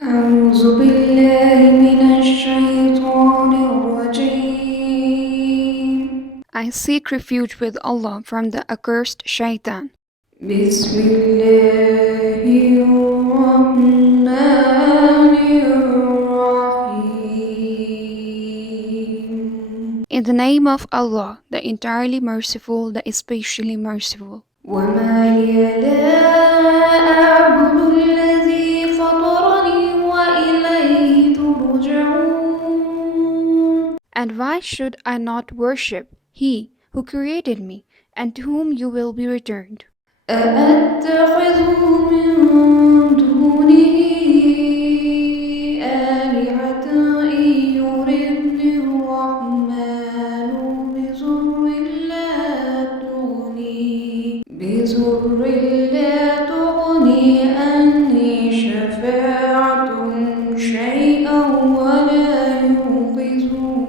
أعوذ بالله من الشيطان الرجيم. I seek refuge with Allah from the accursed shaitan. بسم الله الرحمن الرحيم. In the name of Allah, the entirely merciful, the especially merciful. وما لي لا أعبد الذي فطرني وإليه ترجعون. And why should I not worship He who created me, and to whom you will be returned? أأتخذ من دونه آلهة إن يردني الرحمن بضر لا تغني عني شفاعتهم شيئا ولا ينقذون.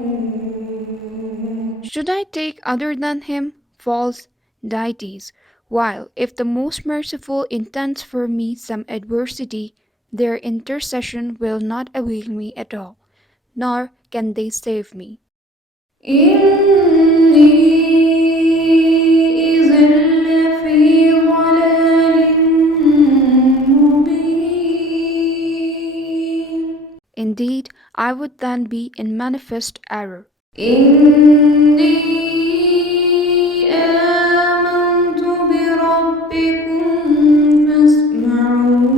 Should I take other than Him false deities, while if the Most Merciful intends for me some adversity, their intercession will not avail me at all, nor can they save me. إني إذا لفي ضلال مبين. Indeed, I would then be in manifest error. إني آمنت بربكم فاسمعون.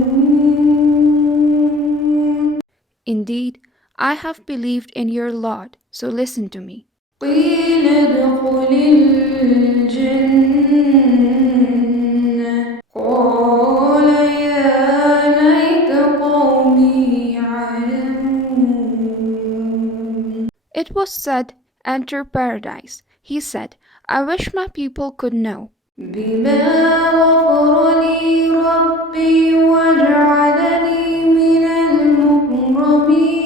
Indeed, I have believed in your Lord, so listen to me. قيل ادخل الجنة قال يا ليت قومي يعلمون. It was said, enter paradise. He said, I wish my people could know. بما غفر لي ربي وجعلني من المكرمين.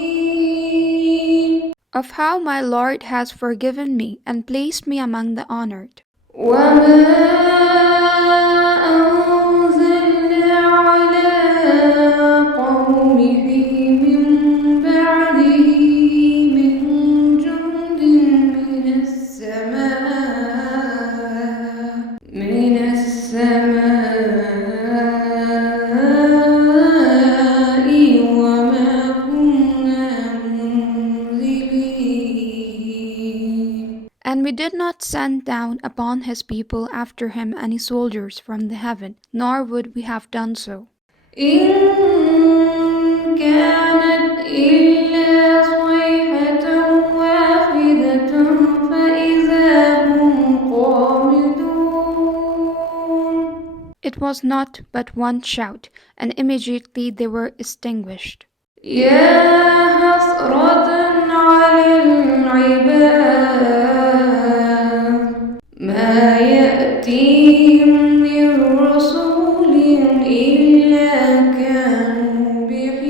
Of how my Lord has forgiven me and placed me among the honored. وما أنزلنا على قومه من بعده من جند من السماء وما كنا منزلين. And we did not send down upon his people after him any soldiers from the heaven, nor would we have done so. إن كانت إلا صيحة واحدة فإذا هم قامدون. It was not but one shout, and immediately they were extinguished. يا حسرة على العباد ما يأتيهم من رسول إلا كانوا به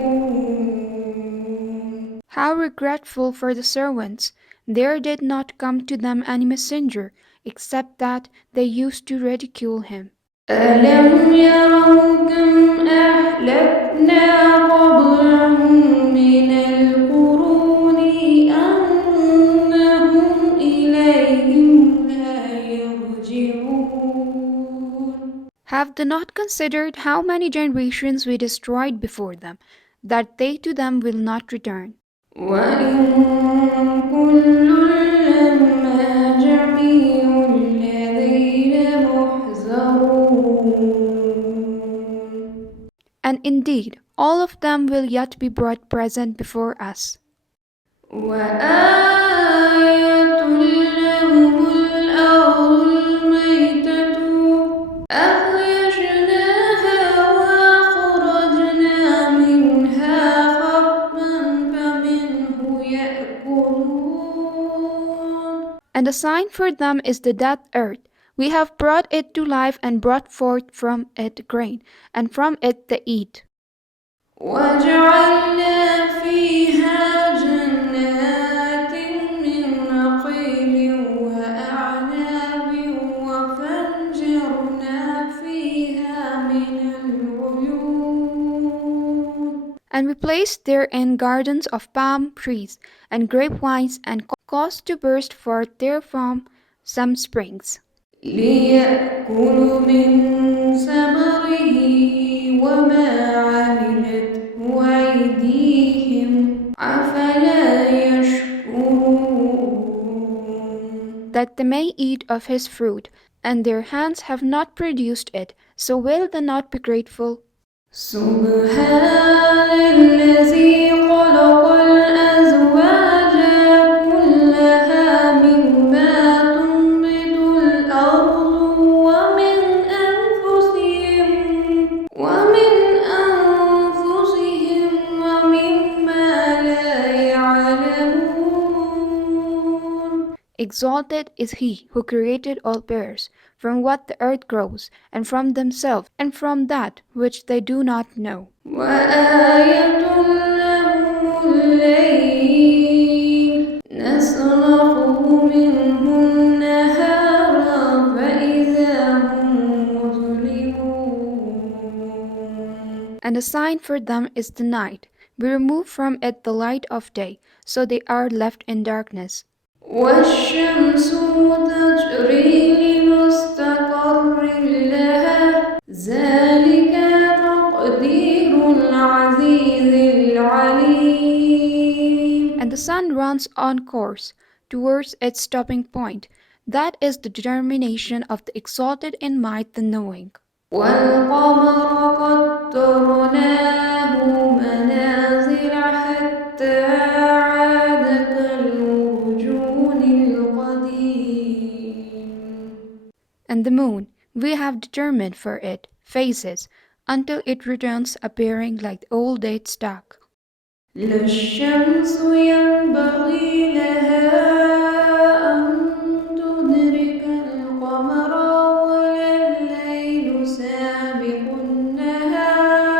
يستهزئون. How regretful for the servants! There did not come to them any messenger, except that they used to ridicule him. ألم يروا كم أهلكنا قبلهم من القرون أنهم إليهم لا يرجعون. Have they not considered how many generations we destroyed before them, that they to them will not return? وإن كل لما جميع لدينا محضرون. And indeed, all of them will yet be brought present before us. وآية لهم الأرض الميتة أحييناها وأخرجنا منها حبا فمنه يأكلون. And a sign for them is the dead earth. We have brought it to life and brought forth from it grain, and from it they eat. وجعلنا فيها جنات من نخيل وأعناب وفجرنا فيها من العيون. And we placed therein gardens of palm trees and grapevines, and caused to burst forth therefrom some springs, ليأكلوا من ثمره وما عملته أيديهم أفلا يشكرون. that they may eat of his fruit, and their hands have not produced it, so will they not be grateful? سبحان الذي خلق الأزواج كلها مما تنبت الأرض ومن أنفسهم ومما لا يعلمون. Exalted is he who created all bears, from what the earth grows, and from themselves, and from that which they do not know. وآية لهم الليل نسلخه منه النهار فإذا هم مظلمون. And a sign for them is the night. We remove from it the light of day, so they are left in darkness. والشمس تجري لمستقر لها ذلك تقدير العزيز العليم. And the sun runs on course towards its stopping point. That is the determination of the exalted in might, the knowing. والقمر قدرناه منازل حتى عاد كالعرجون القديم. And the moon we have determined for it phases, until it returns appearing like the old date stock. لا الشمس ينبغي لها أن تدرك القمر ولا الليل سابق النهار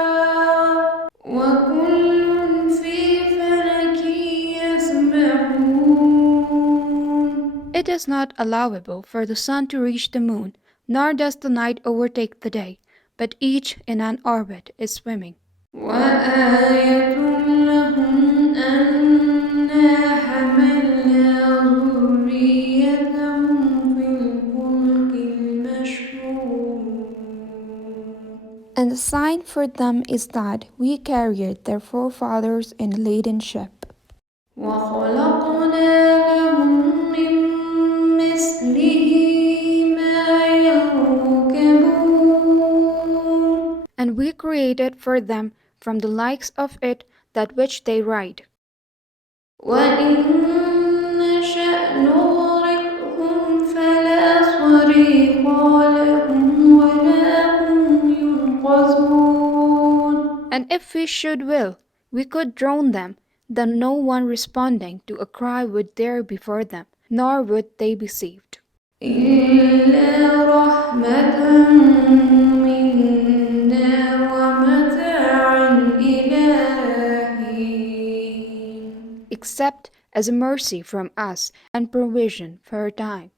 وكل في فلك يسبحون. It is not allowable for the sun to reach the moon, nor does the night overtake the day, but each in an orbit is swimming. وآية لهم أنا حملنا ذريتهم في الفلك المشحون. And the sign for them is that we carried their forefathers in a laden ship. وخلقنا لهم من مثله ما يركبون. And we created for them from the likes of it that which they ride. وإن نشأ نغرقهم فلا صريخ لهم ولا هم ينقذون. And if we should will, we could drown them, then no one responding to a cry would dare before them, nor would they be saved. إلا رحمة منا ومتاعا إلى حين. Except as a mercy from us and provision for a time.